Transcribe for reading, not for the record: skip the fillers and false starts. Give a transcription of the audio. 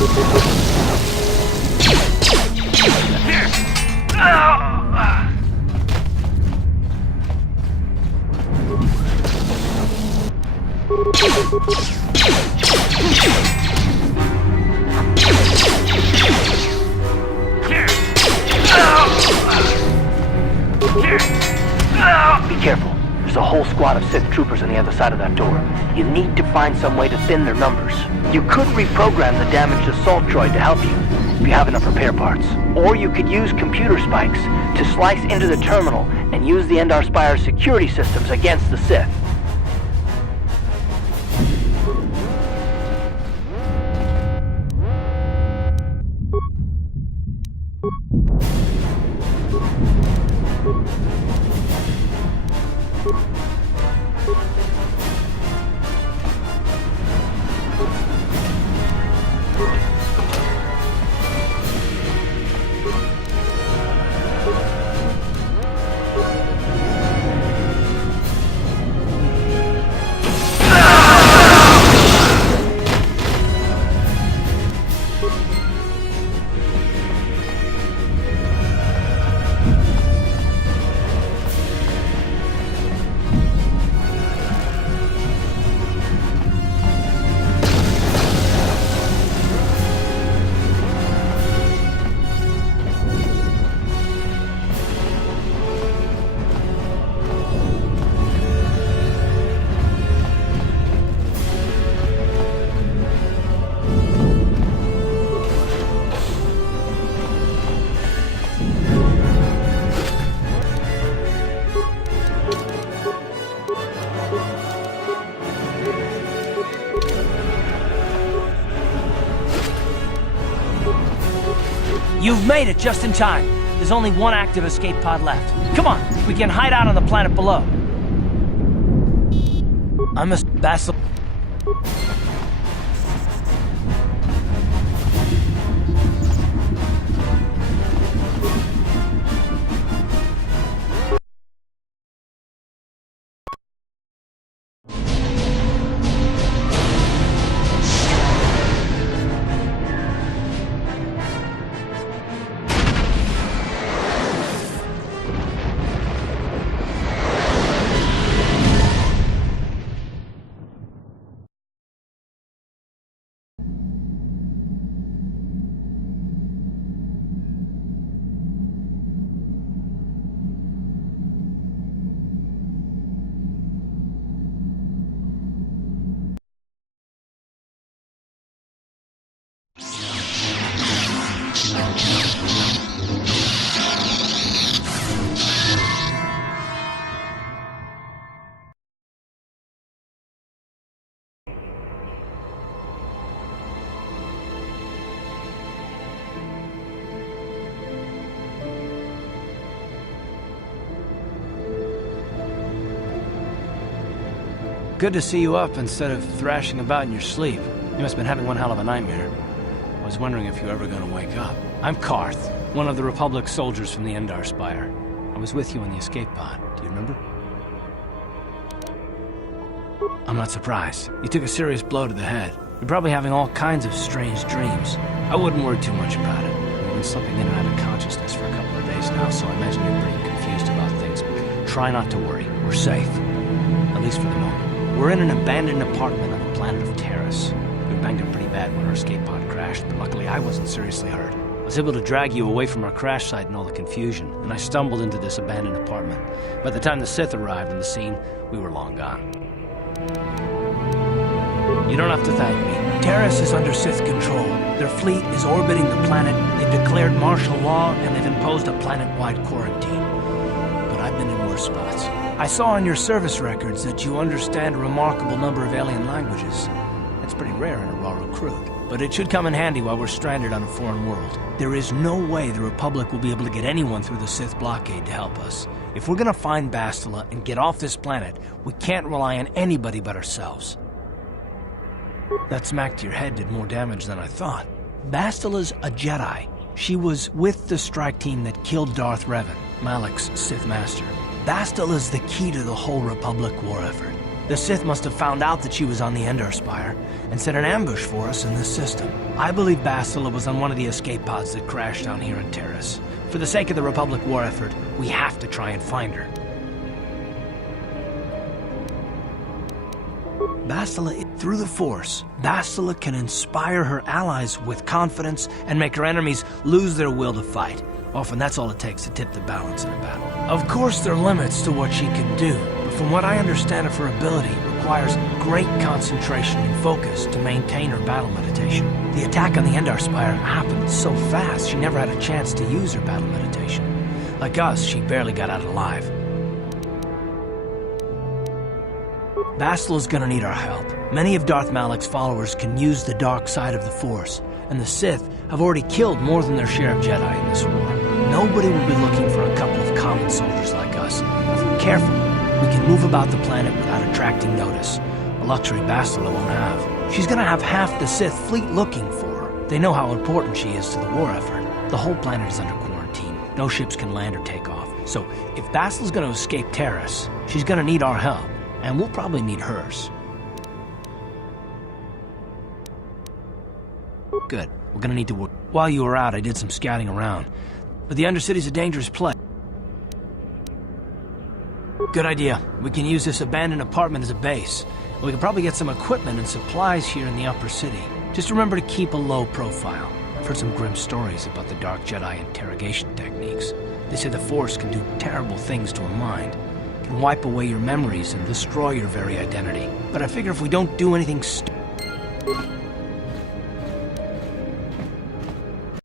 Be careful. There's a whole squad of Sith troopers on the other side of that door. You need to find some way to thin their numbers. You could reprogram the damaged assault droid to help you, if you have enough repair parts. Or you could use computer spikes to slice into the terminal and use the Endar Spire security systems against the Sith. You've made it just in time. There's only one active escape pod left. Come on, we can hide out on the planet below. I'm a vassal. Good to see you up instead of thrashing about in your sleep. You must have been having one hell of a nightmare. I was wondering if you were ever going to wake up. I'm Carth, one of the Republic soldiers from the Endar Spire. I was with you in the escape pod. Do you remember? I'm not surprised. You took a serious blow to the head. You're probably having all kinds of strange dreams. I wouldn't worry too much about it. You've been slipping in and out of consciousness for a couple of days now, so I imagine you're pretty confused about things. Try not to worry. We're safe. At least for the moment. We're in an abandoned apartment on the planet of Terrace. We banged up pretty bad when our escape pod crashed, but luckily I wasn't seriously hurt. I was able to drag you away from our crash site and all the confusion, and I stumbled into this abandoned apartment. By the time the Sith arrived on the scene, we were long gone. You don't have to thank me. Terrace is under Sith control. Their fleet is orbiting the planet, they've declared martial law, and they've imposed a planet-wide quarantine. But I've been in worse spots. I saw on your service records that you understand a remarkable number of alien languages. That's pretty rare in a raw recruit. But it should come in handy while we're stranded on a foreign world. There is no way the Republic will be able to get anyone through the Sith blockade to help us. If we're gonna find Bastila and get off this planet, we can't rely on anybody but ourselves. That smack to your head did more damage than I thought. Bastila's a Jedi. She was with the strike team that killed Darth Revan, Malak's Sith Master. Bastila's the key to the whole Republic war effort. The Sith must have found out that she was on the Endar Spire and set an ambush for us in this system. I believe Bastila was on one of the escape pods that crashed down here in Terrace. For the sake of the Republic war effort, we have to try and find her. Through the Force, Bastila can inspire her allies with confidence and make her enemies lose their will to fight. Often that's all it takes to tip the balance in a battle. Of course, there are limits to what she can do, but from what I understand of her ability, it requires great concentration and focus to maintain her battle meditation. The attack on the Endar Spire happened so fast, she never had a chance to use her battle meditation. Like us, she barely got out alive. Bastila's gonna need our help. Many of Darth Malik's followers can use the dark side of the Force, and the Sith have already killed more than their share of Jedi in this war. Nobody will be looking for a couple of common soldiers like us. If we're careful, we can move about the planet without attracting notice, a luxury Bastila won't have. She's gonna have half the Sith fleet looking for her. They know how important she is to the war effort. The whole planet is under quarantine. No ships can land or take off. So if Bastila's gonna escape Terrace, she's gonna need our help. And we'll probably need hers. Good. We're gonna need to work. While you were out, I did some scouting around. But the Undercity's a dangerous place. Good idea. We can use this abandoned apartment as a base. We can probably get some equipment and supplies here in the upper city. Just remember to keep a low profile. I've heard some grim stories about the Dark Jedi interrogation techniques. They say the Force can do terrible things to a mind. Can wipe away your memories and destroy your very identity. But I figure if we don't do anything